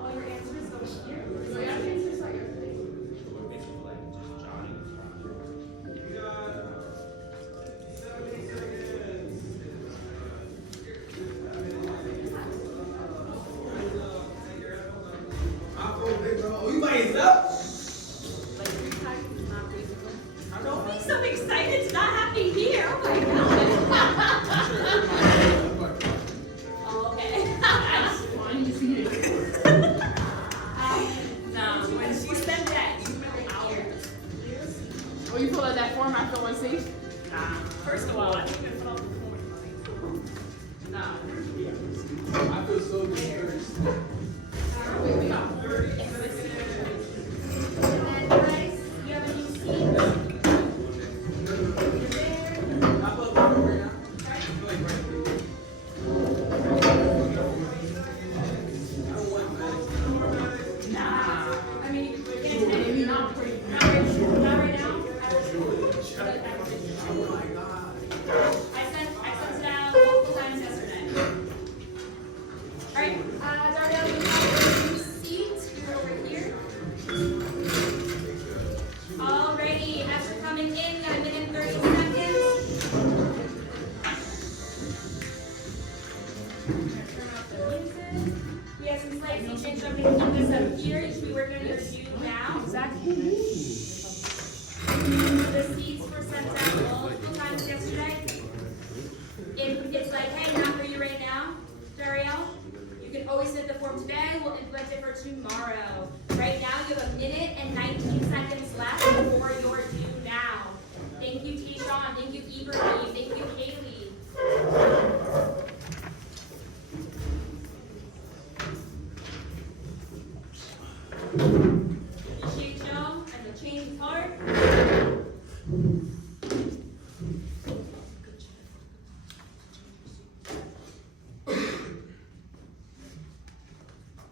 All your answers go here. So your answers are your thing. Oh, you by yourself? Don't be so excited. It's not happening here. Oh my God. Okay. That's funny. No, when she said that, you really hours. Oh, you pull out that form after 1C? Nah. First of all, I think I put out the form. Nah. I feel so discouraged. We got 30 seconds. And then, Bryce, you have a new seat. You're there. I feel like right now. I feel like right Nah. I mean, maybe not right now. Not right now. Oh my God. I sent it out multiple times yesterday. All right, Darnell, you have a new seat. You're over here. Alrighty, as you're coming in, you got a minute and 30 seconds. Turn off the music. We have some slight features. I'm going to keep this up here. You should be working on your review now. Exactly. The seats were sent out multiple times yesterday. If it's like, hey, not for you right now, Dario, you can always submit the form today. We'll implement it for tomorrow. Right now, you have a minute and 19 seconds left before you're due now. Thank you, Tayshawn. Thank you, Ibrahim. Thank you, Haley. Appreciate y'all and the change of heart.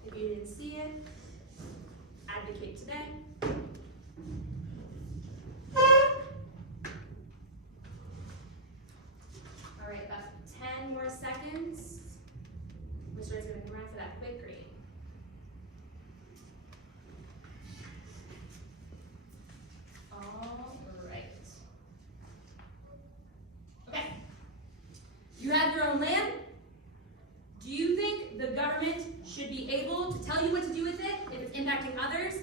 If you didn't see it, advocate today. All right, about 10 more seconds. Mr. is going to come around for that quick grade. All right. Okay. You have your own land. Do you think the government should be able to tell you what to do with it if it's impacting others?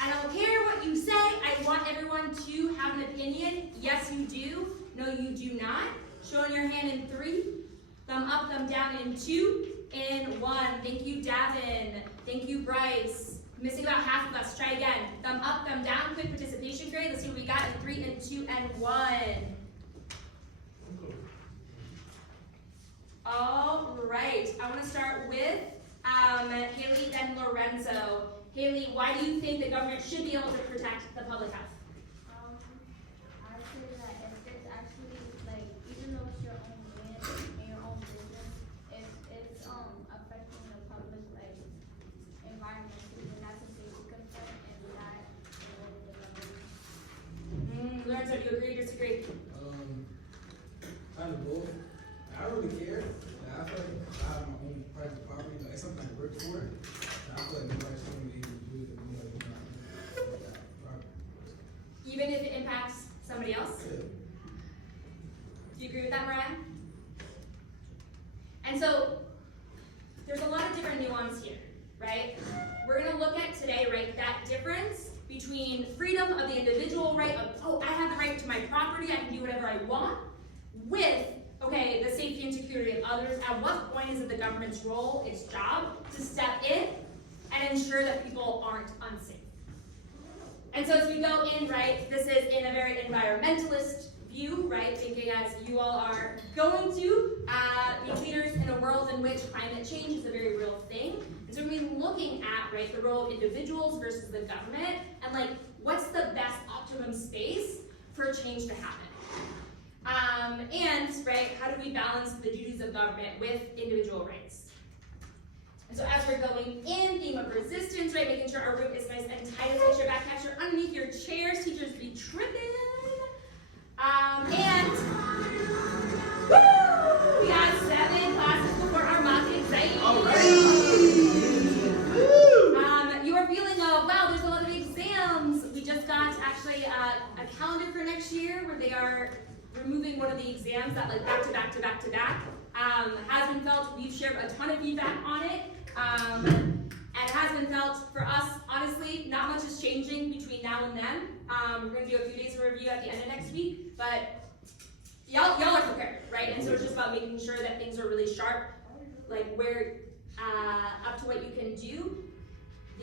I don't care what you say. I want everyone to have an opinion. Yes, you do. No, you do not. Showing your hand in 3. Thumb up, thumb down in 2, in 1. Thank you, Davin. Thank you, Bryce. Missing about half of us. Try again. Thumb up, thumb down. Quick participation grade. Let's see what we got in 3, and 2, and 1. All right. I want to start with Haley, then Lorenzo. Haley, why do you think the government should be able to protect the public health? I say that if it's actually like, even though it's your own land and your own business, if it's affecting the public like environment, then that's a safety concern and that is the government. Lorenzo, do you agree or disagree? Kind of both. I don't really care. I feel like I have my own private property. Like, it's something I work for. And I feel like nobody should be able to do it. Even if it impacts somebody else? Yeah. Do you agree with that, Mariah? And so, there's a lot of different nuance here, right? We're gonna look at today, right, that difference between freedom of the individual, right, of, oh, I have the right to my property, I can do whatever I want, with, okay, the safety and security of others. At what point is it the government's role, its job, to step in and ensure that people aren't unsafe? And so as we go in, right, this is in a very environmentalist view, right, thinking as you all are going to be leaders in a world in which climate change is a very real thing. And so we're looking at, right, the role of individuals versus the government, and like, what's the best optimum space for change to happen? And, right, how do we balance the duties of government with individual rights? And so as we're going in, theme of resistance, right, making sure our room is nice and tight, make sure your back catcher underneath your chairs, teachers be tripping. Woo! We got 7 classes before our mock exam. the exams that like back to back to back to back has been felt. We've shared a ton of feedback on it. And it has been felt for us, honestly, not much is changing between now and then. We're going to do a few days of review at the end of next week, but y'all are prepared, right? And so it's just about making sure that things are really sharp, like where up to what you can do.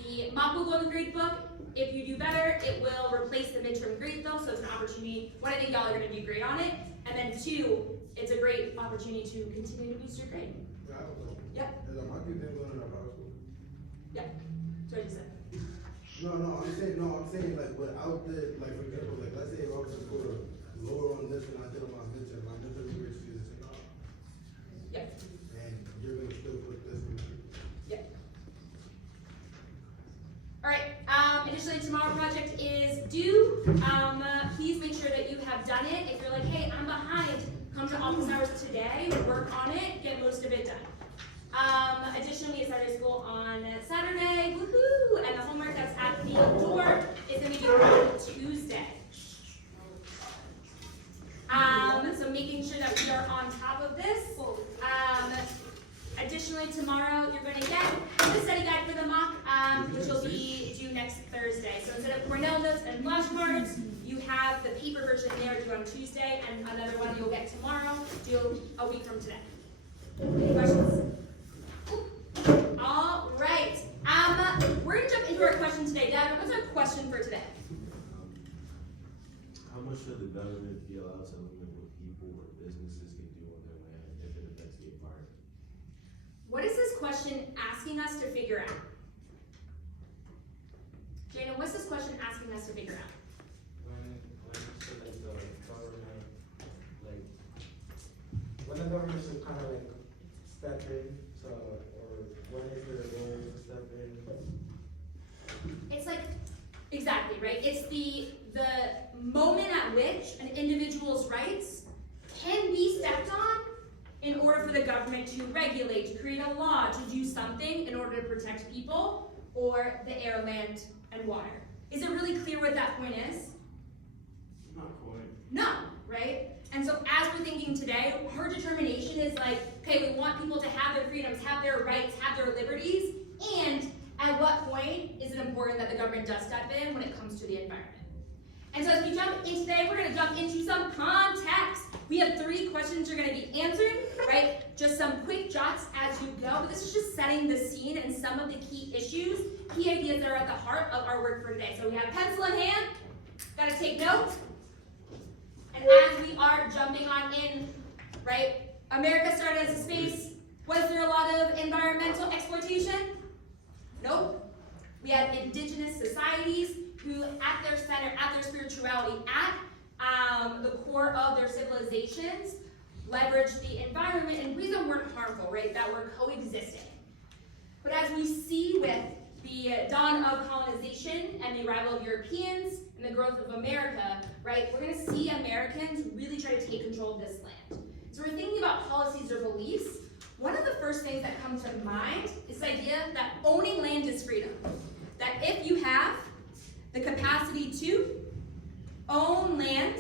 The mock will go in the grade book. If you do better, it will replace the midterm grade though, so it's an opportunity. One, I think y'all are going to do great on it, and then two, it's a great opportunity to continue to boost your grade. Yeah, I don't know. Yep. Is a monkey thing going in our house? Yep. That's what you said. No, I'm saying like without the, like for example, like let's say if I was to put a lower on this and I did on my midterm grade is the same. Yep. And you're gonna still put this in. Yep. All right. Additionally, tomorrow project is due. Please make sure that you have done it. If you're like, hey, I'm behind, come to office hours today, work on it, get most of it done. Additionally, it's Saturday school on Saturday, woohoo! And the homework that's at the door is going to be due on Tuesday. So making sure that we are on top of this. Additionally, tomorrow you're going to get the study guide for the mock, which will be due next Thursday. So instead of Cornell notes and flashcards, you have the paper version there due on Tuesday, and another one you'll get tomorrow, due a week from today. Any questions? All right. We're going to jump into our question today. Dad, what's our question for today? How much should the government be allowed to limit what people or businesses can do on their land if it affects the environment? What is this question asking us to figure out? Jana, what's this question asking us to figure out? When should like the government when the government should kind of like step in, so or when is their role to step in? It's like, exactly, right? It's the moment at which an individual's rights can be stepped on in order for the government to regulate, to create a law, to do something in order to protect people or the air, land, and water. Is it really clear what that point is? Not quite. No, right? And so as we're thinking today, her determination is like, okay, we want people to have their freedoms, have their rights, have their liberties, and at what point is it important that the government does step in when it comes to the environment? And so as we jump in today, we're going to jump into some context. We have 3 questions you're going to be answering, right? Just some quick jots as you go, but this is just setting the scene and some of the key issues, key ideas that are at the heart of our work for today. So we have pencil in hand, got to take notes. And as we are jumping on in, right? America started as a space. Was there a lot of environmental exploitation? Nope. We had indigenous societies who, at their center, at their spirituality, at the core of their civilizations, leveraged the environment in ways that weren't harmful, right? That were coexisting. But as we see with the dawn of colonization and the arrival of Europeans and the growth of America, right, we're going to see Americans really try to take control of this land. So we're thinking about policies or beliefs. One of the first things that comes to mind is the idea that owning land is freedom. That if you have the capacity to own land,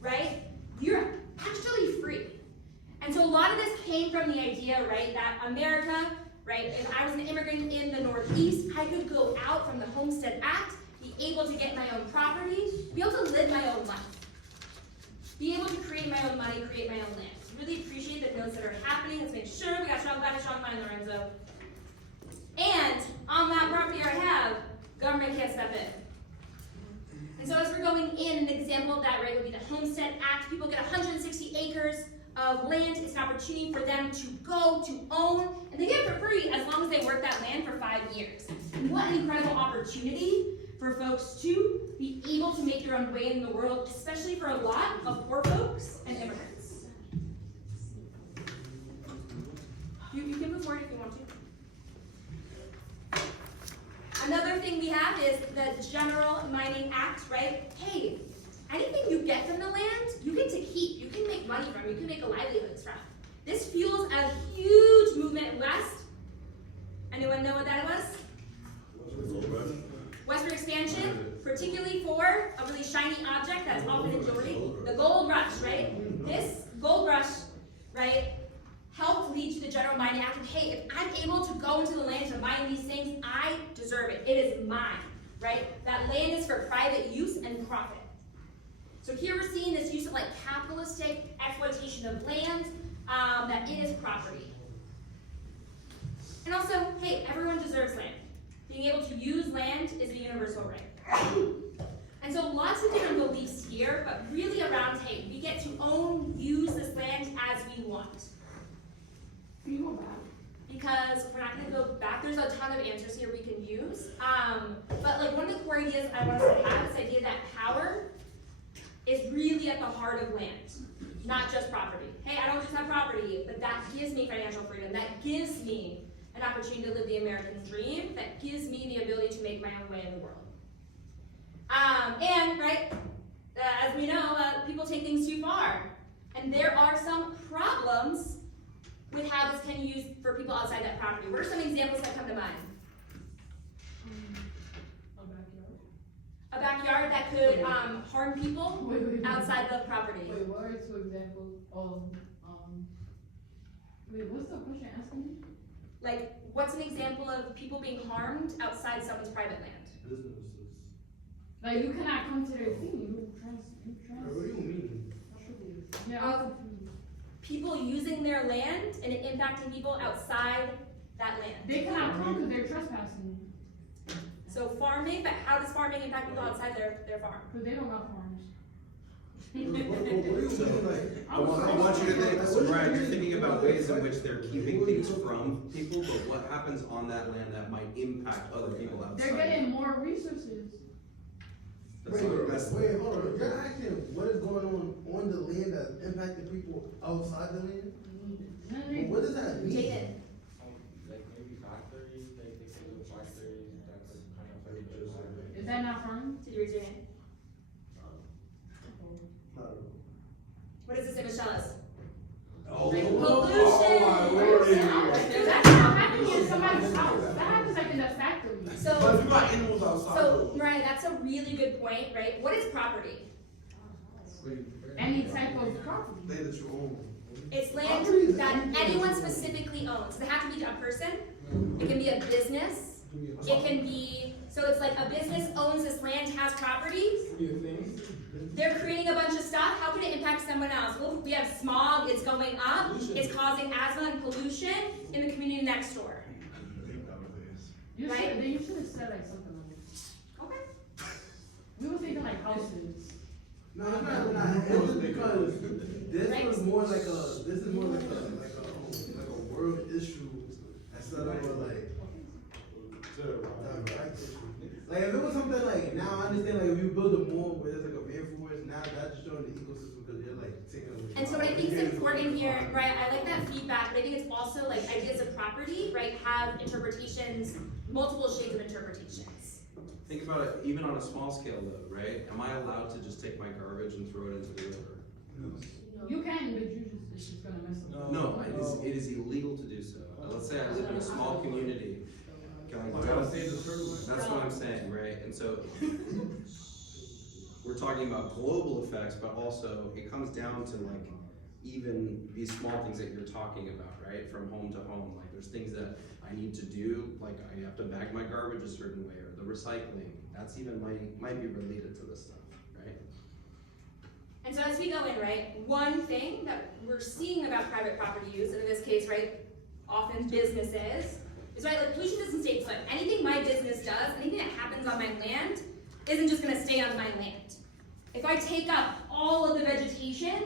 right, you're actually free. And so a lot of this came from the idea, right, that America, right, if I was an immigrant in the Northeast, I could go out from the Homestead Act, be able to get my own property, be able to live my own life, be able to create my own money, create my own land. Really appreciate the notes that are happening. Let's make sure we got strong body, strong mind, Lorenzo. And on that property I have, government can't step in. And so as we're going in, an example of that, right, would be the Homestead Act. People get 160 acres of land. It's an opportunity for them to go, to own, and they get it for free as long as they work that land for 5 years. And what an incredible opportunity for folks to be able to make their own way in the world, especially for a lot of poor folks and immigrants. You can move forward if you want to. Another thing we have is the General Mining Act, right? Hey, anything you get from the land, you get to keep. You can make money from. You can make a livelihood from. This fuels a huge movement west. Anyone know what that was? Westward expansion, particularly for a really shiny object that's often enjoyed, the gold rush, right? This go into the land to mine these things, I deserve it. It is mine, right? That land is for private use and profit. So here we're seeing this use of like capitalistic exploitation of land, that it is property. And also, hey, everyone deserves land. Being able to use land is a universal right. And so lots of different beliefs here, but really around, hey, we get to use this land as we want. Can you go back? Because we're not gonna go back, there's a ton of answers here we can use. But like one of the core ideas I want us to have is this idea that power is really at the heart of land, not just property. Hey, I don't just have property, but that gives me financial freedom. That gives me an opportunity to live the American dream. That gives me the ability to make my own way in the world. As we know, people take things too far. And there are some problems with how this can be used for people outside that property. What are some examples that come to mind? A backyard that could harm people Wait. outside the property. Wait, what are two examples of, wait, what's the question asking me? Like, what's an example of people being harmed outside someone's private land? Businesses. Like, you cannot come to their thing, you trust. What do you mean? Yeah, I'm confused. People using their land and it impacting people outside that land. They cannot come because they're trespassing, So farming, but how does farming impact people outside their farm? because they don't got farms. What do you mean, like? I want you to think, so Brian, you're thinking about ways in which they're keeping things from people, but what happens on that land that might impact other people outside? They're getting more resources. That's Wait, not- that's- wait, hold on. You're asking what is going on the land that's impacting people outside the land? Well, what does that mean? Jaden, Like maybe factories, they say the factories that could kind of like just. Is that not farming? did you raise your hand? What does this say, Michelle? Oh, Like Lord. That's not happening in somebody's house, that happens like in a factory. So, But you got animals outside. so Mariah, that's a really good point, right? What is property? Any type of property. Land that you own. It's land that anyone specifically owns. Does it have to be a person? It can be a business. It can be, so it's like a business owns this land, has property. They're creating a bunch of stuff. How can it impact someone else? Well, we have smog, it's going up. It's causing asthma and pollution in the community next door. Right? You should have said like something like this. Okay. We were thinking like houses. No, it's not. It was because this Right. was more like a world issue instead of a direct issue. Like if it was something like, now I understand like if you build a mall where there's like a rainforest, now that's just showing the ecosystem because you're like taking away. And so what I think is important here, right, I like that feedback, but I think it's also like ideas of property, right, have interpretations, multiple shades of interpretations. Think about it, even on a small scale though, right? Am I allowed to just take my garbage and throw it into the river? You can, but it's just gonna mess up. No, it is illegal to do so. Let's say I live in a small community. That's what I'm saying, right? And so, we're talking about global effects, but also it comes down to like, even these small things that you're talking about, right? From home to home, like there's things that I need to do, like I have to bag my garbage a certain way, or the recycling, that's even might be related to this stuff, right? And so as we go in, right, one thing that we're seeing about private property use, and in this case, right, often businesses, is right, like pollution doesn't stay put. Anything my business does, anything that happens on my land, isn't just gonna stay on my land. If I take up all of the vegetation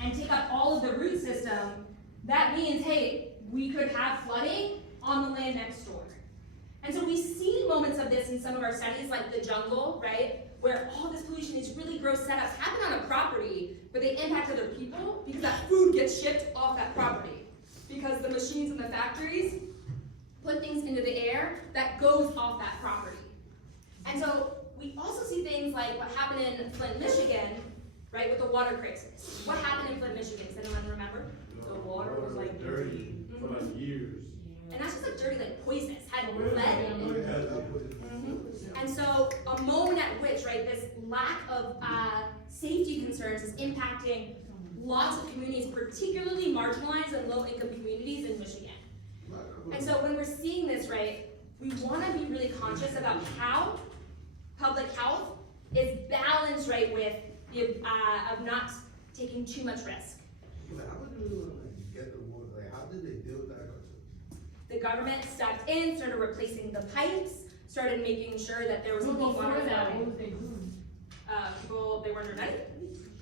and take up all of the root system, that means, hey, we could have flooding on the land next door. And so we see moments of this in some of our studies, like the jungle, right? Where all this pollution, these really gross setups happen on a property, but they impact other people because that food gets shipped off that property. Because the machines in the factories put things into the air that goes off that property. And so we also see things like what happened in Flint, Michigan, right, with the water crisis. What happened in Flint, Michigan? Does anyone remember? The water was like dirty for like years. And that's just like dirty, like poisonous, had lead in it. And so a moment at which, right, this lack of safety concerns is impacting lots of communities, particularly marginalized and low-income communities in Michigan. And so when we're seeing this, right, we wanna be really conscious about how public health is balanced, right, with the, of not taking too much risk. Like, how would you really like get the water? Like, how did they build that concept? The government stepped in, started replacing the pipes, started making sure that there was clean water Before that, flowing. what was they doing? People, they weren't ready,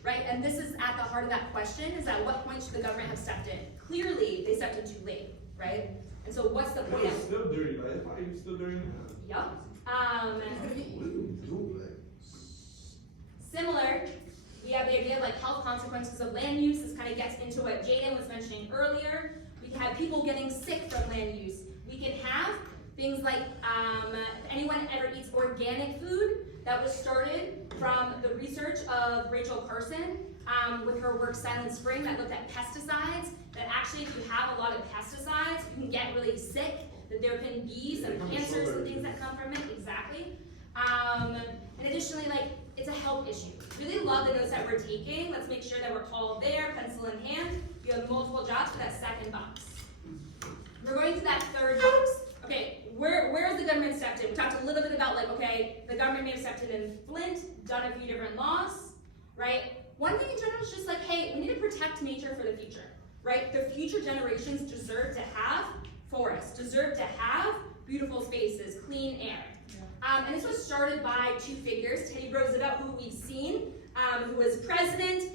right? And this is at the heart of that question, is at what point should the government have stepped in? Clearly, they stepped in too late, right? And so what's the It point was of, still dirty, like, it's probably still dirty now. yup. What do you do? Like, Similar, we have the idea of like health consequences of land use. This kind of gets into what Jaden was mentioning earlier. We can have people getting sick from land use. We can have things like, if anyone ever eats organic food, that was started from the research of Rachel Carson with her work Silent Spring that looked at pesticides, that actually if you have a lot of pesticides, you can get really sick, that there can be some cancers and things that come from it, exactly. And additionally, like, it's a health issue. Really love the notes that we're taking. Let's make sure that we're all there, pencil in hand. You have multiple jobs for that second box. We're going to that third box. Okay, where has the government stepped in? We talked a little bit about like, okay, the government may have stepped in Flint, done a few different laws, right? One thing in general is just like, hey, we need to protect nature for the future, right? The future generations deserve to have forests, deserve to have beautiful spaces, clean air. And this was started by two figures, Teddy Roosevelt, who we've seen, who was president.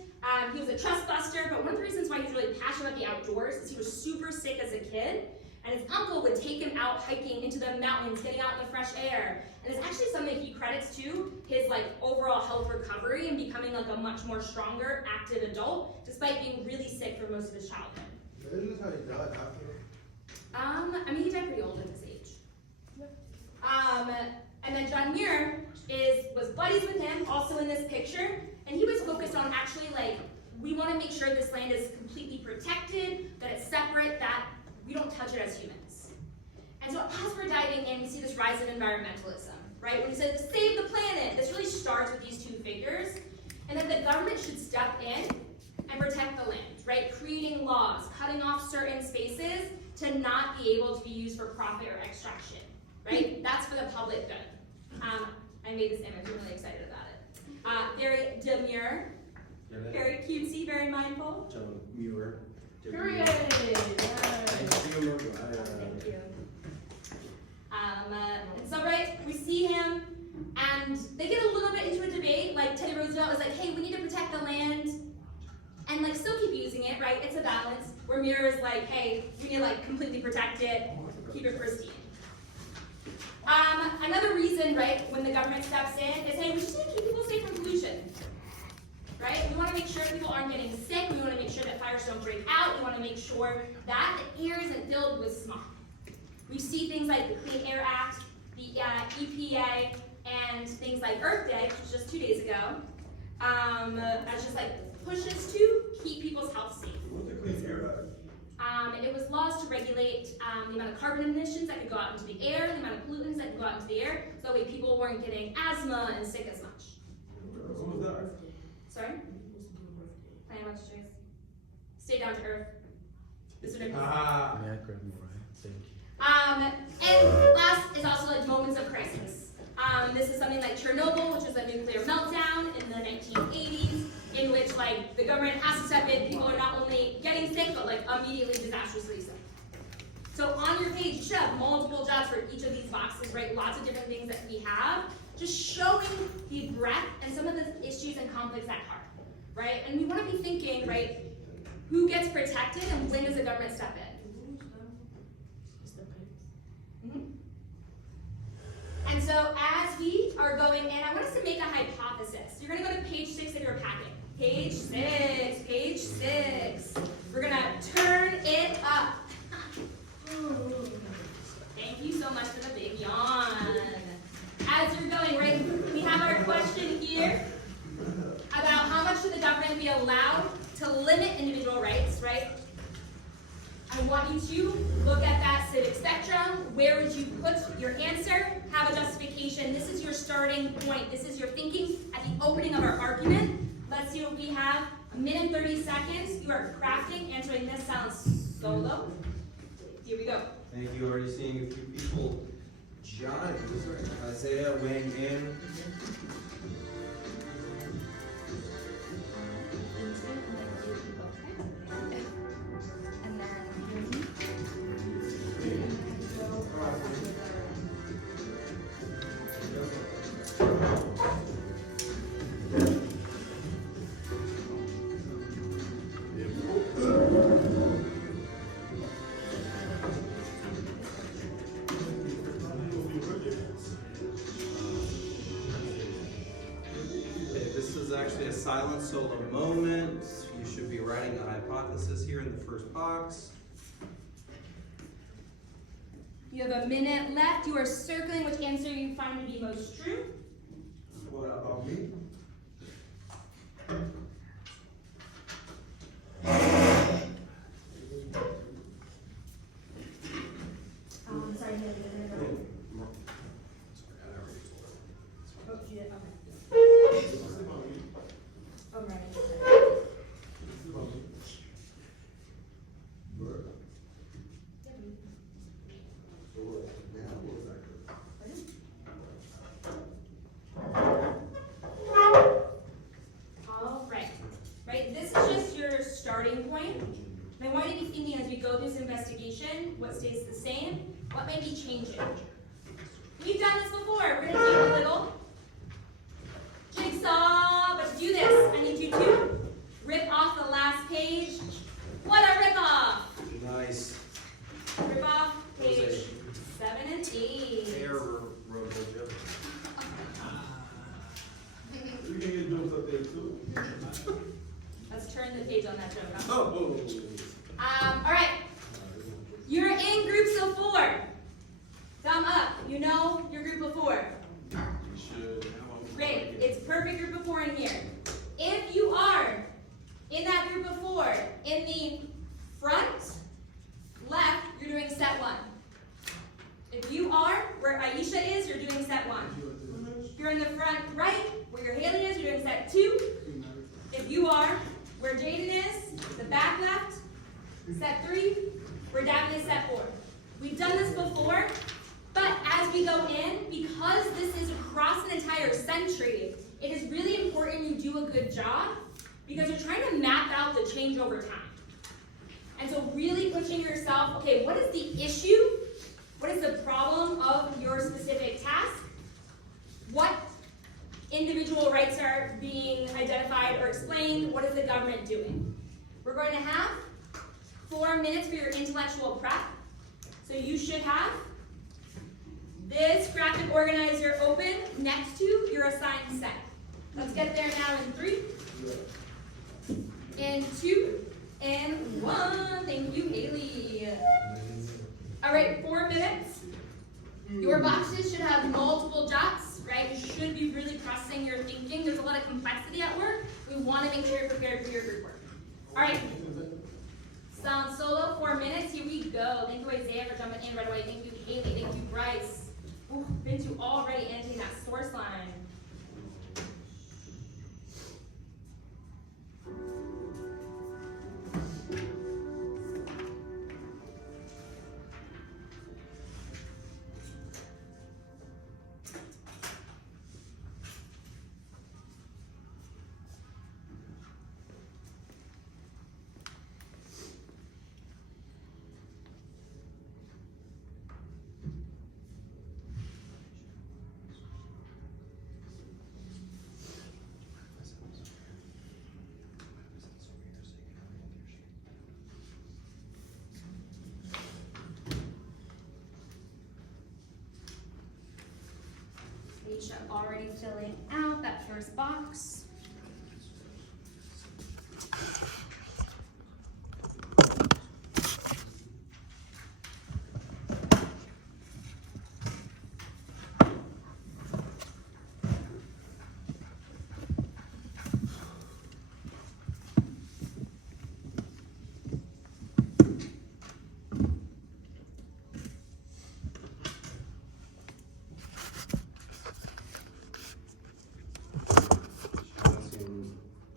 He was a trust buster, but one of the reasons why he's really passionate about the outdoors is he was super sick as a kid, and his uncle would take him out hiking into the mountains, getting out in the fresh air. And it's actually something he credits to his like overall health recovery and becoming like a much more stronger, active adult, despite being really sick for most of his childhood. isn't this how he died after? I mean, he died pretty old at this age. And then John Muir was buddies with him, also in this picture, and he was focused on actually like, we want to make sure this land is completely protected, that it's separate, that we don't touch it as humans. And so as we're diving in, we see this rise of environmentalism, right? When he says, save the planet, this really starts with these two figures, and that the government should step in and protect the land, right? Creating laws, cutting off certain spaces to not be able to be used for profit or extraction, right? That's for the public good. I made this image, I'm really excited about it. Very demure, very cutesy, very mindful. John Muir. Period. I do remember, Thank you. And so, right, we see him, and they get a little bit into a debate, like Teddy Roosevelt was like, hey, we need to protect the land, and like still keep using it, right? It's a balance. Where Muir is like, hey, we need to like completely protect it, keep it pristine. Another reason, right, when the government steps in is, hey, we just need to keep people safe from pollution, right? We want to make sure people aren't getting sick. We want to make sure that fires don't break out. We want to make sure that the air isn't filled with smog. We see things like the Clean Air Act, the EPA, and things like Earth Day, which was just 2 days ago, as just like pushes to keep people's health safe. What's the Clean Air Act? It was laws to regulate the amount of carbon emissions that could go out into the air, the amount of pollutants that could go out into the air, so that way people weren't getting asthma and sick as much. What was that? Sorry? Plan what's choice? Stay down to earth. This would Ah. Thank you. And last is also like moments of crisis. This is something like Chernobyl, which was a nuclear meltdown in the 1980s, in which like the government has to step in. People are not only getting sick, but like immediately disastrously sick. So on your page, you should have multiple jobs for each of these boxes, right? Lots of different things that we have, just showing the breadth and some of the issues and conflicts at heart, right? And we want to be thinking, right, who gets protected and when does the government step in? And so as we are going in, I want us to make a hypothesis. You're gonna go to page 6 of your packet. Page 6, page 6. We're gonna turn it up. Thank you so much for the big yawn. As you're going, right, we have our question here about how much should the government be allowed to limit individual rights, right? I want you to look at that civic spectrum. Where would you put your answer? Have a justification. This is your starting point. This is your thinking at the opening of our argument. Let's see what we have. 1 minute and 30 seconds. You are crafting, answering this sounds solo. Here we go. Thank you, already seeing a few people jotting. Isaiah weighing in. Okay, this is actually a silent solo moment. You should be writing a hypothesis here in the first box. You have a minute left. You are circling which answer you find to be most true. What about me? Sorry, no. Sorry, I already told her. Oh, you did, okay. Oh, right. All right. Right, this is just your starting point. And I want you to be thinking as we go through this investigation, what stays the same, what may be changing. We've done this before. We're gonna do a little jigsaw, but to do this, I need you to rip off the last page. What a rip off! Nice. Rip off page 7 and 8. Error, Robo Joe. You can get jokes up there too. Let's turn the page on that joke. Huh? Oh, All right. You're in groups of 4. Thumb up. You know your group of 4. you should have one. Great. It's perfect group of 4 in here. If you are in that group of 4, in the front left, you're doing set 1. If you are where Aisha is, you're doing set 1. If you're in the front right, where your Haley is, you're doing set 2. If you are where Jaden is, the back left, set 3. Where Davin is, set 4. We've done this before, but as we go in, because this is across an entire century, it is really important you do a good job because you're trying to map out the change over time. And so really pushing yourself, okay, what is the issue? What is the problem of your specific task? What individual rights are being identified or explained? What is the government doing? We're going to have 4 minutes for your intellectual prep. So you should have this graphic organizer open next to your assigned set. Let's get there now in 3, in 2, and 1. Thank you, Haley. All right, 4 minutes. Your boxes should have multiple dots, right? You should be really processing your thinking. There's a lot of complexity at work. We want to make sure you're prepared for your group work. All right. Sound solo, 4 minutes. Here we go. Thank you, Isaiah, for jumping in right away. Thank you, Haley. Thank you, Bryce. Ooh, been to already entering that source line. Aisha already filling out that first box.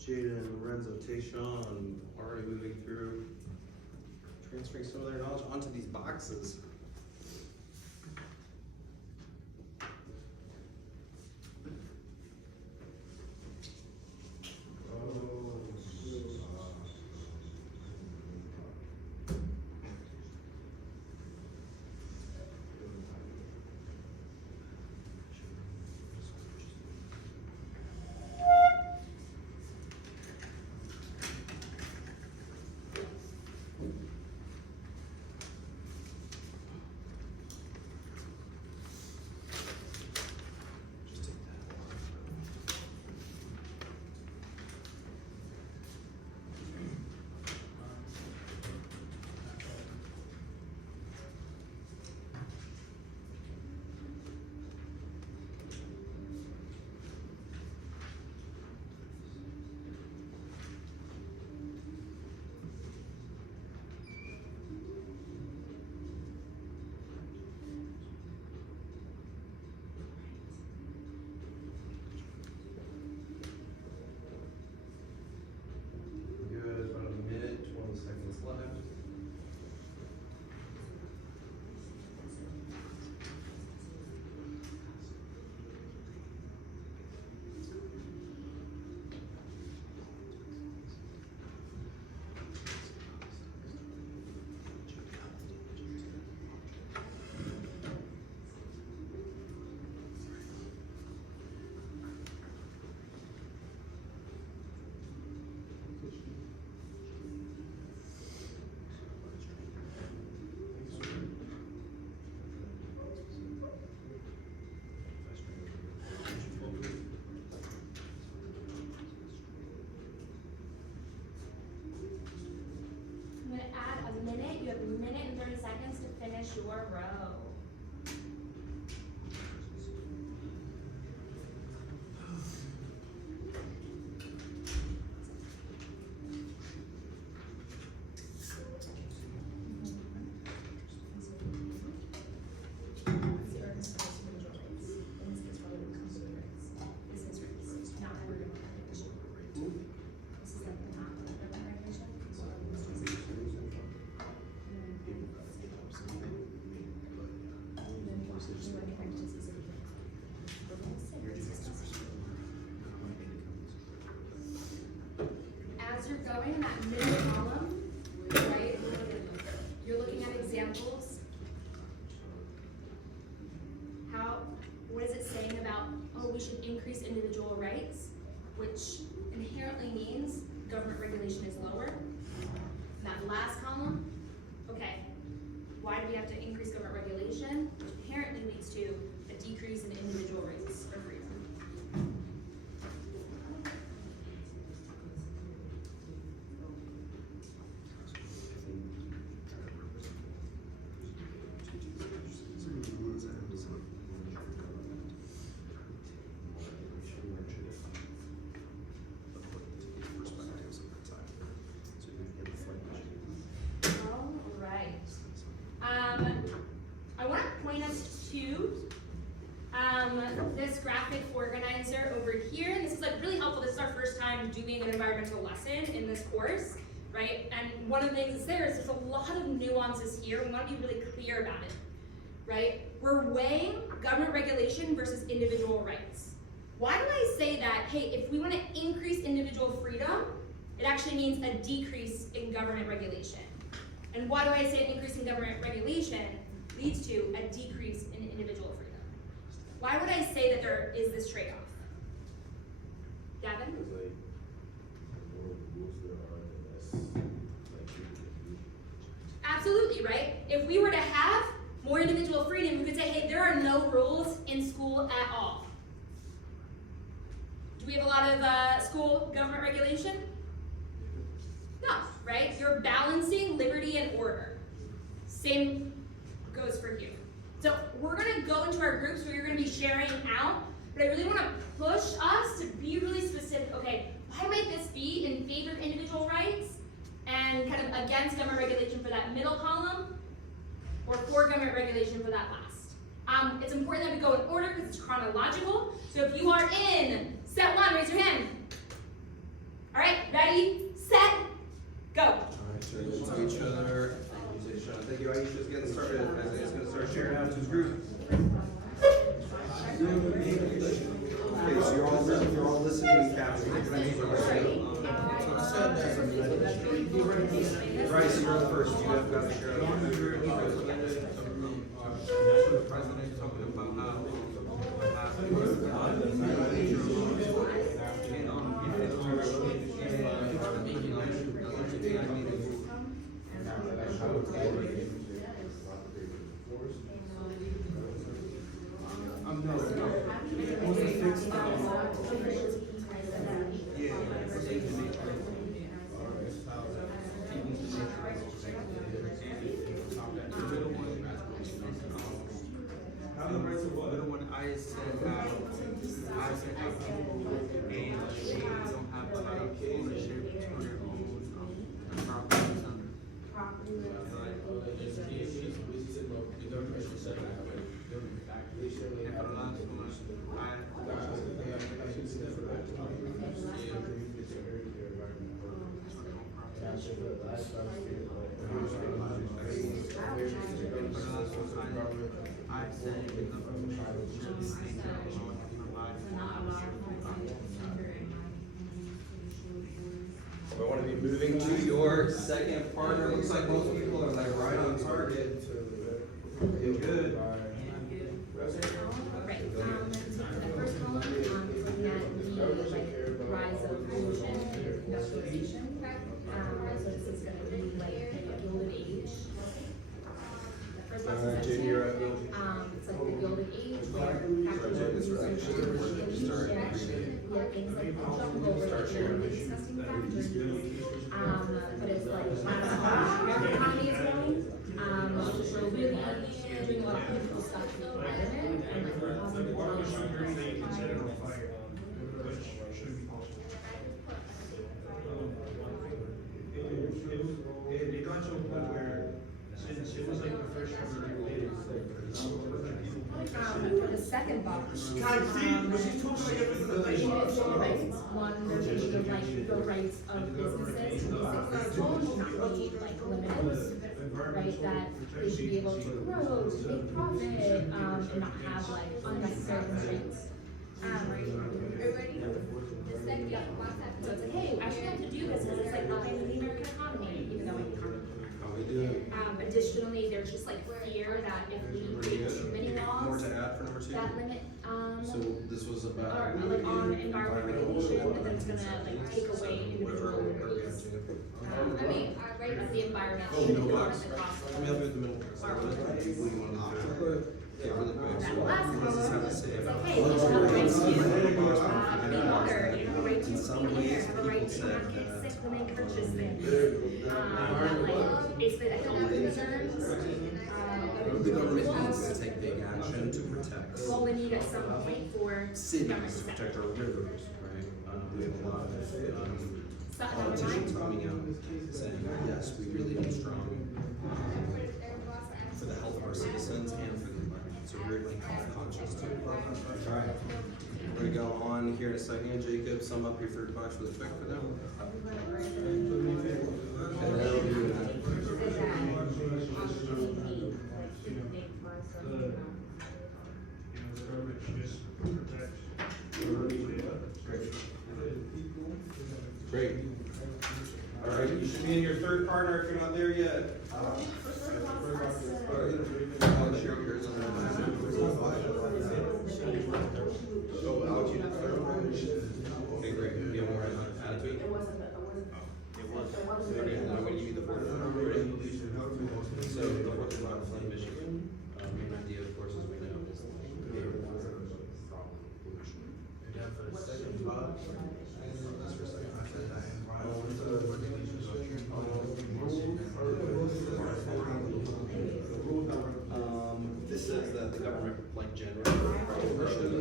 Jaden, Lorenzo, Tayshawn already moving through, transferring some of their knowledge onto these boxes. your row. As you're going in that middle column, right, you're looking at examples. What is it saying about, oh, we should increase individual rights, which inherently means government regulation is lower. In that last column, okay, why do we have to increase government regulation? Which inherently leads to a decrease in individual rights or freedom. I want to point us to this graphic organizer over here. And this is like really helpful. This is our first time doing an environmental lesson in this course, right? And one of the things that's there is there's a lot of nuances here. We want to be really clear about it, right? We're weighing government regulation versus individual rights. Why do I say that, hey, if we want to increase individual freedom, it actually means a decrease in government regulation? And why do I say an increase in government regulation leads to a decrease in individual freedom? Why would I say that there is this trade-off? Gavin? Because like, the more rules there are, the less, like, people can do. Absolutely, right? If we were to have more individual freedom, we could say, hey, there are no rules in school at all. Do we have a lot of school government regulation? No, right? You're balancing liberty and order. Same goes for you. So we're gonna go into our groups where you're gonna be sharing out, but I really wanna push us to be really specific. Okay, why might this be in favor of individual rights and kind of against government regulation for that middle column, or for government regulation for that last? It's important that we go in order because it's chronological. So if you are in set one, raise your hand. All right, ready, set, go. Alright, turn to each other. Thank you, Aisha is getting started. Isaiah's gonna start sharing out to his group. Okay, so you're all listening and capturing. Bryce, you're up first. You have got to share out. National president talking about how I said how people and don't have a lot of ownership to their own properties under. And for the last one, I said I want to be moving to your second partner. Looks like most people are like right on target. You're good. Right, the first column, is looking at the rise of pollution and industrialization. So this is gonna be like the Gilded Age. The first lesson says here, it's like the Gilded Age where capitalism is things like jungle disgusting factories. But it's like, American economy is growing, We're really doing a lot of beautiful stuff in the environment and like we're positive. It got to a point where, since it was like professional related, For the second box, Can't see, but she's talking like individual rights, one, there's issue of like the rights of businesses to be successful, should not be like limited, right? That they should be able to grow, to make profit, and not have like unnecessary constraints. So it's like, hey, I should have to do this because it's like helping the American economy, even though we can't. How we doing? Additionally, there's just like fear that if we create too many More laws to add for number two? that limit, So this was about. or like on environment regulation, and then it's gonna like take away individual liberties. I mean, right, As the environment Oh, should no come box. at the cost Let me help you with the middle. What do you want to do? Yeah, really quick. that So last what does this have to say it's like, about? hey, you should have a right to clean water, you have a right to In some clean air, ways, have a right people to said not get that- sick when they purchase things. That like, basically the health concerns, The government needs to take big action to protect well, we need at some point for cities, government to to step protect our rivers, right? We have a lot of Stop politicians coming out saying, yes, we really need strong for the health of our citizens and for the environment. So we're like health conscious too. All right, we're gonna go on here in a second. Jacob, sum up your third box really quick for them. And that'll be The government should just protect. great. All right, you should be in your third partner if you're not there yet. I'll share yours on Oh, Alex, you did third one? Okay, great. You have more attitude? It was. Okay, then I'm gonna give you the fourth one. Ready? So the fourth one is Flint, Michigan. Main idea, of course, as we know, is pollution. This says that the government, like generally, should,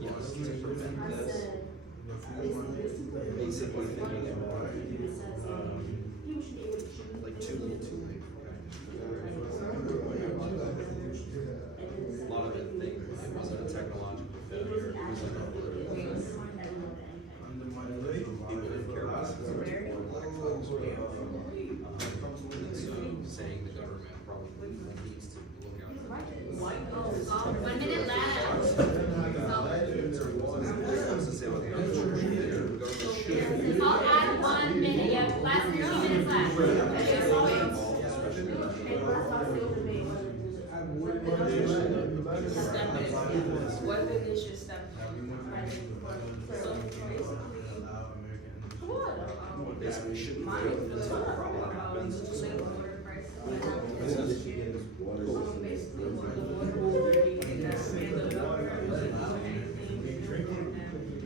yes, to prevent this. Basically thinking about, like too little, too late. A lot of it, it wasn't a technological failure, it was like a political failure. People didn't care about it, or black folks, and so saying the government probably needs to look out for that. 1 minute left. What's to say about the government should do? The government should. I'll add 1 minute, yeah, last 15 minutes left. Whether they should step. Basically, shouldn't wait until a problem happens to solve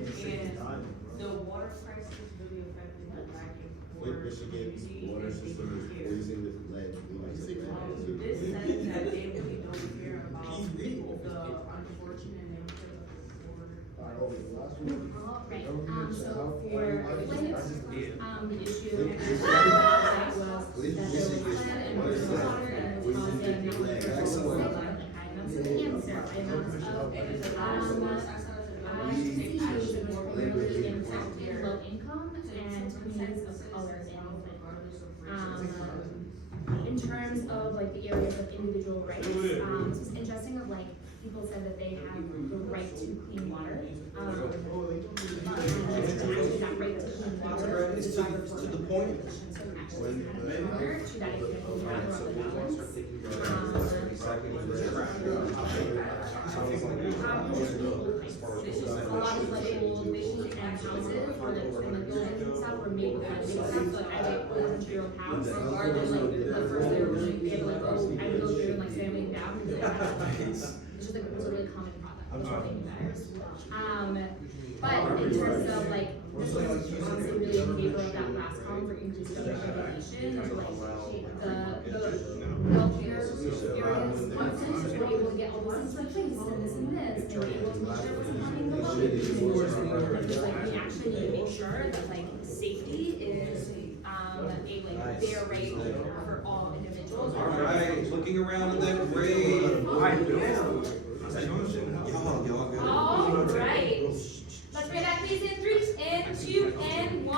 The water crisis really affected the back and forth. Michigan's water system is poisoned with lead. This says that they really don't care about the unfortunate nature of the water. Right, so for Flint, the issue that was that there was lead and water and it was causing high amounts of cancer, high amounts of disease, and were really impacting low income and communities of color in Flint. In terms of like the areas of individual rights, this was interesting of like people said that they have the right to clean water. And that right to clean water is It's to the point. When men to that extent, we have so our we want to balance. start thinking about exactly what we're trapped in. As far as A lot of like old buildings and houses, or like from the buildings and stuff were made with big stuff, but as it wasn't your house, regardless, like, the first they were really, they were like, oh, I would go through and like say I'm laying down, because it's just like, it was a really common product. But in terms of like, this was honestly really in favor of that last column for increased regulation, of like the healthier areas. Since we're able to get all these things in place and this and this, and able to make sure we're finding the locations. Like, we actually need to make sure that like safety is a like fair rate for all individuals. Alright, looking around the grade. Alright, let's bring that please in 3, and 2, and 1.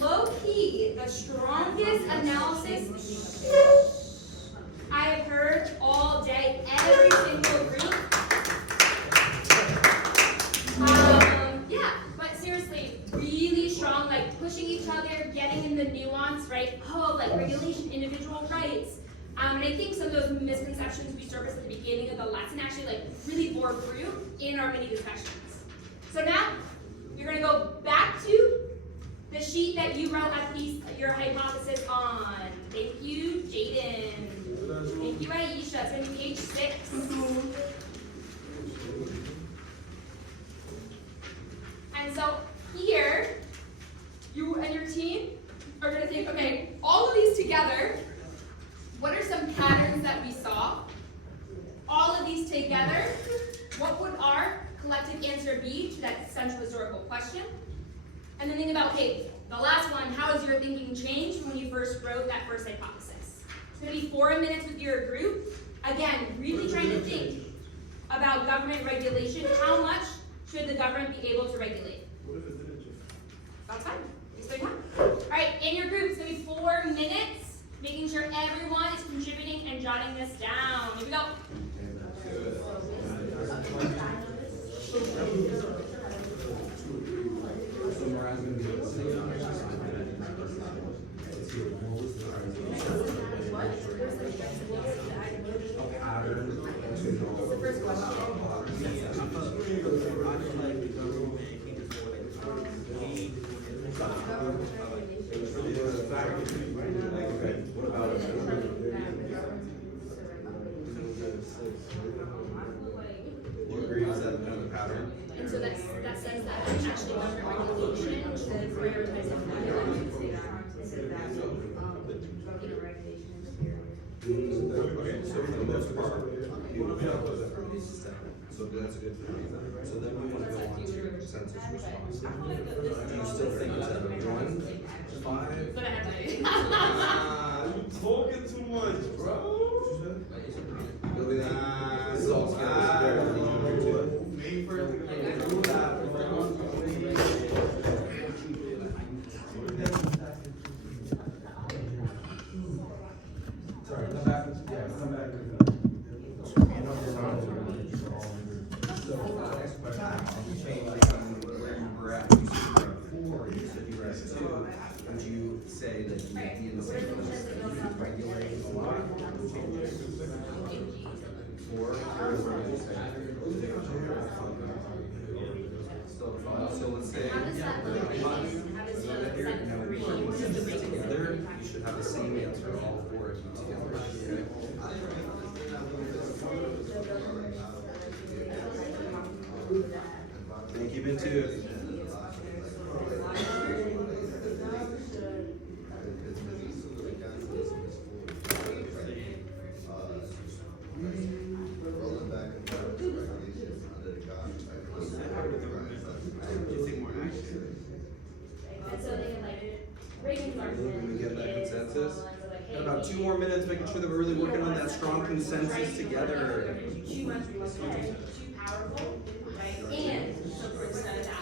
Low key, the strongest analysis I have heard all day, every single group. Yeah, but seriously, really strong, like pushing each other, getting in the nuance, right? Oh, like regulation, individual rights. And I think some of those misconceptions we surfaced at the beginning of the lesson actually like really bore fruit in our mini discussions. So now, you're gonna go back to the sheet that you wrote at least your hypothesis on. Thank you, Jaden. Thank you, Aisha. It's gonna be page 6. And so here, you and your team are gonna think, okay, all of these together, what are some patterns that we saw? All of these together, what would our collective answer be to that central historical question? And then think about, okay, the last one, how has your thinking changed when you first wrote that first hypothesis? It's gonna be 4 minutes with your group. Again, really trying to think about government regulation. How much should the government be able to regulate? What if it didn't just? That's fine. It's still time. All right, in your group, it's gonna be 4 minutes, making sure everyone is contributing and jotting this down. Here we go. You agree with that kind of pattern? And so that says that actually government regulation should prioritize Okay, so for the most part, you will have those information. So that's a good thing. So then we want to go on to consensus response. Do you still think it's at 1, 5? But I have to. You talking too much, bro. This is all scary. May 1st. Sorry, come back, yeah, come back. So, next question, you changed from where you were at, you said you were at 4, you said you were at 2. Would you say that you would be in the same place that you regulate a lot? Change it? 4, or what would you say? Still 5, so let's say. How does that relate? How does Together, you should have the same answer, all 4 of you together. Thank you, Bintu. And so they like Reagan's argument. Can we get that is, consensus? like, hey, Got about 2 more minutes, making sure that we're really working on that strong consensus together. Too much, too powerful, right? And so for instead of that.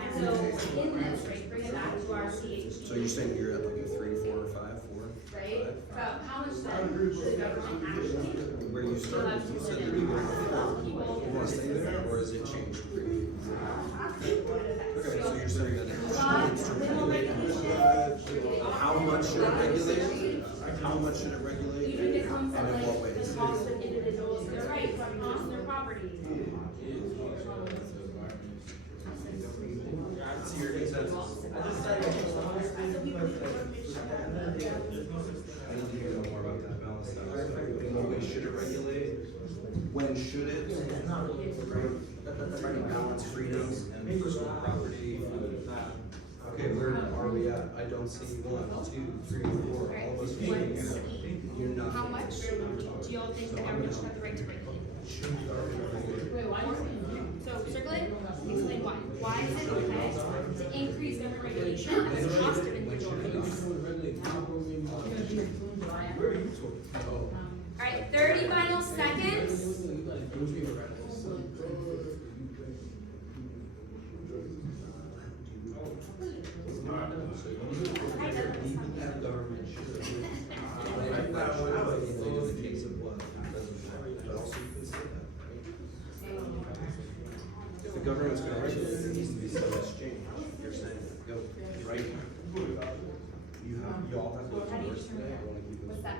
And so in this, right, bring it back to our CHG. So you're saying you're at like a 3, 4, or 5, 4? Right? About how much then should the government actually? Where you started, you said that you were at 4. You want to stay there, or is it changed for you? Okay, so you're saying that it needs to regulate. How much should it regulate? How much should it regulate? Even if it comes And from in what like ways? the cost of individuals, their rights, the cost of their property. See your consensus. I need to hear more about that balance. In what ways should it regulate? when should it, It's not really for try to balance freedoms and personal property? Okay, where are we at? I don't see 1, 2, 3, 4, all of us. You're not. How much do y'all think the government should have the right to regulate? Wait, why do you So circle it, explain why. Why is it okay to increase government regulation at the cost of individual rights? Alright, 30 final seconds. Government should. Like that one, but in the case of what? But also you can say that, right? If the government's gonna regulate, there needs to be some exchange. You're saying, go, right? You all have to endorse today, I wanna keep What's it. that?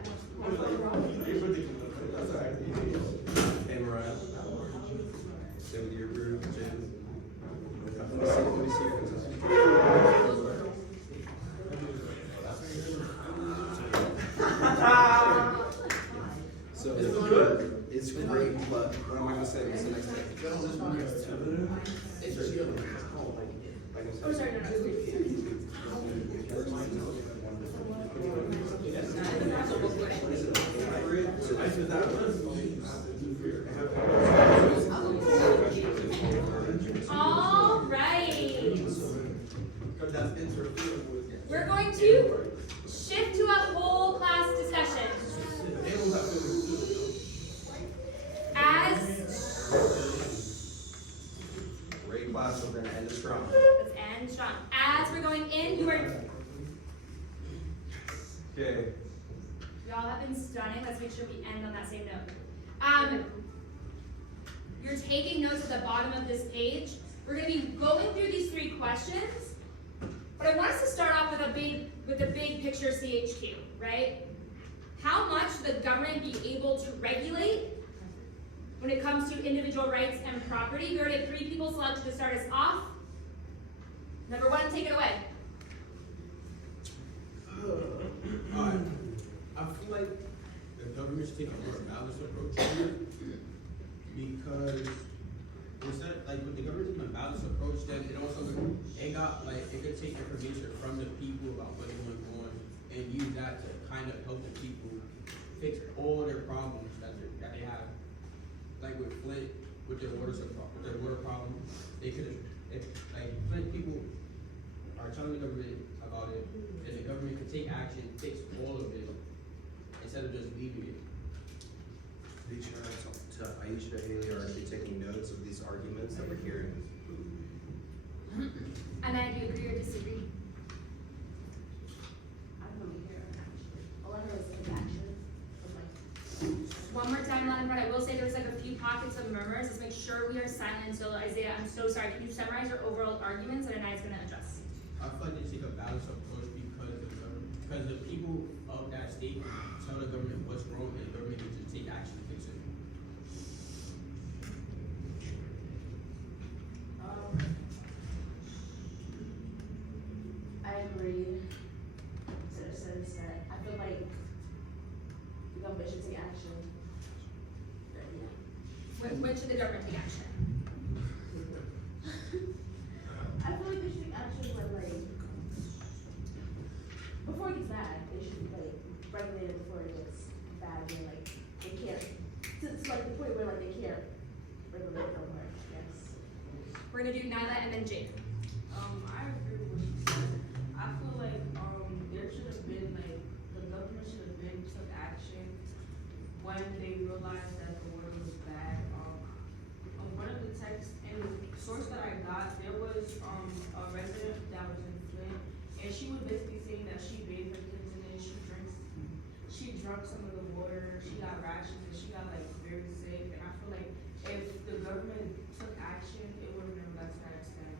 Hey, Mariah. Stay with your group, Jen. Let me see your consent. So it's good, it's great, but what am I gonna say? What's the next thing? Oh, sorry, no. All right. We're going to shift to a whole class discussion. Great class, we're gonna end it strong. Let's end strong. As we're going in, you are. Okay. Y'all have been stunning. Let's make sure we end on that same note. You're taking notes at the bottom of this page. We're going to be going through these 3 questions, but I want us to start off with the big picture CHQ, right? How much should the government be able to regulate when it comes to individual rights and property? We already have 3 people selected to start us off. Number 1, take it away. I feel like the government should take a more balanced approach to it, because instead, like, with the government taking a balanced approach, then it also, it could take information from the people about what's going on and use that to kind of help the people fix all their problems that they have. Like with Flint, with their water problem, they could have, like, Flint people are telling the government about it, and the government could take action, fix all of it, instead of just leaving it. To Aisha, Haley are actually taking notes of these arguments that we're hearing. And then do you agree or disagree? I don't care. All I know is take action. One more time, Latin, I will say there's like a few pockets of murmurs. Let's make sure we are silent until Isaiah, I'm so sorry. Can you summarize your overall arguments and Anai's gonna adjust? I feel like they take a balanced approach because the people of that state tell the government what's wrong, and the government needs to take action to fix it. I agree to the sense that I feel like the government should take action. But, yeah. When should the government take action? I feel like they should take action when, like, before it gets bad, they should, like, regulate it before it gets bad, and, like, they can't, to like the point where, like, they can't regulate it no more, yes. We're gonna do Nyla and then Jake. I agree with what you said. I feel like, there should have been, like, the government should have been took action when they realized that the water was bad. One of the texts and the source that I got, there was, a resident that was in Flint, and she was basically saying that she bathed her kids in it, she drank some of the water, she got rashes, and she got, like, very sick, and I feel like if the government took action, it would have been less to that extent.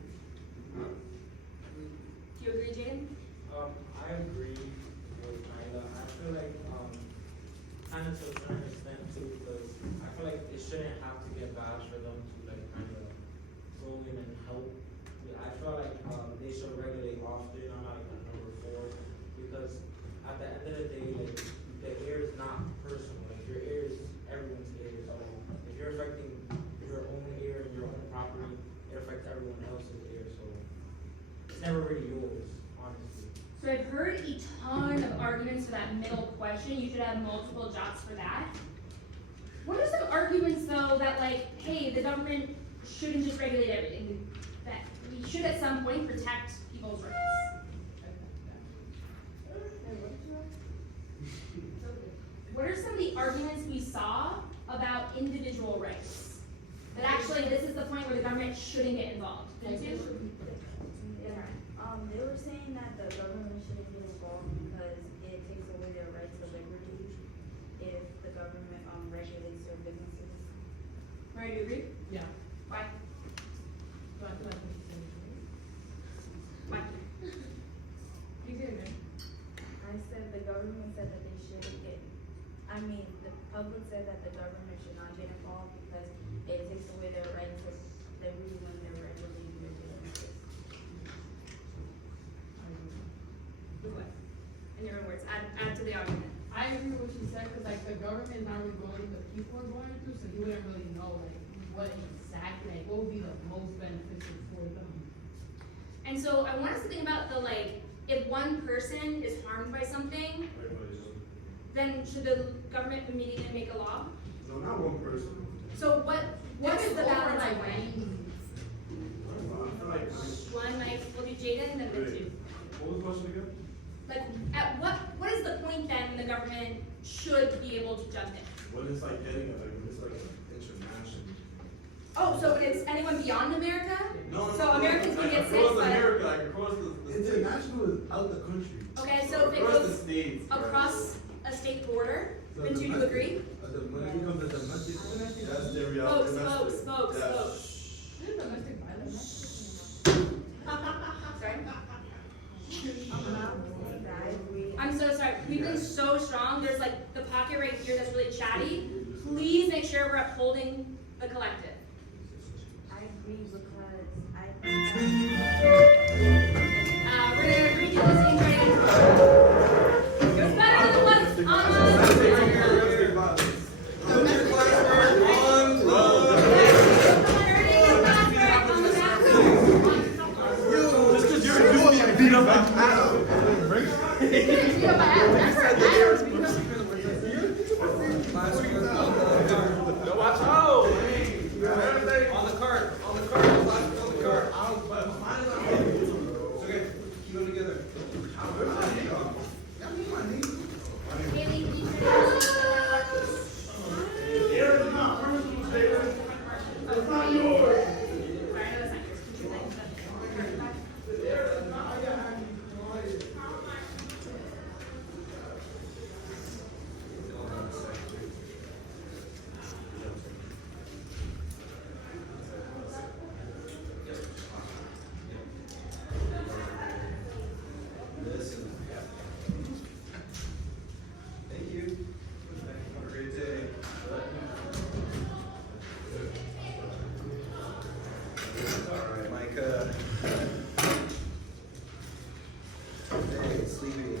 Do you agree, Jaden? I agree with Nyla. I feel like, kind of to a certain extent too, because I feel like it shouldn't have to get bad for them to, like, kind of go in and help. I feel like, they should regulate often. I'm like on number 4, because at the end of the day, like, the air is not personal. Like, your air is everyone's air. So, like, if you're never really yours, honestly. So I've heard a ton of arguments for that middle question. You should have multiple jobs for that. What are some arguments though that like, hey, the government shouldn't just regulate everything, that we should at some point protect people's rights? What are some of the arguments we saw about individual rights? That actually this is the point where the government shouldn't get involved. Didn't you? They were saying that the government shouldn't get involved because it takes away their right to liberty if the government, regulates their businesses. Mary, do you agree? Yeah. Why? So I feel like it's the same thing. Why? You get it. I said the government said that they shouldn't get, the public said that the government should not get involved because it takes away their right to liberty when they're regulating their businesses. In your own words, add to the argument. I agree with what she said, cause like the government is not really going through what people are going through, so you wouldn't really know like what exactly, like what would be the most beneficial for them. And so I want us to think about the like, if one person is harmed by something, then should the government immediately make a law? No, not one person. So what is the balance? Like, I feel like, One, like, we'll do Jaden, then the two. what was the question again? Like, at what is the point then when the government should be able to judge it? When it's like getting, like, when it's like international. Oh, so when it's anyone beyond America? No, So Americans can get sick, but, like across the international is out the country. okay, so if it Across the goes states. right? across a state border, So then do you domestic- agree? When it becomes a domestic, that's the reality. Folks. This is domestic violence. Sorry? I'm not saying that I agree. I'm so sorry, we've been so strong, there's like the pocket right here that's really chatty. Please make sure we're upholding the collective. I agree because I. We're gonna redo this in training. It's better than what's on Watch out! On the cart, on the cart, on the cart. It's okay, keep them together. Haley, can you Thank you. Have a great day. All right, Micah. Hey, sleepy.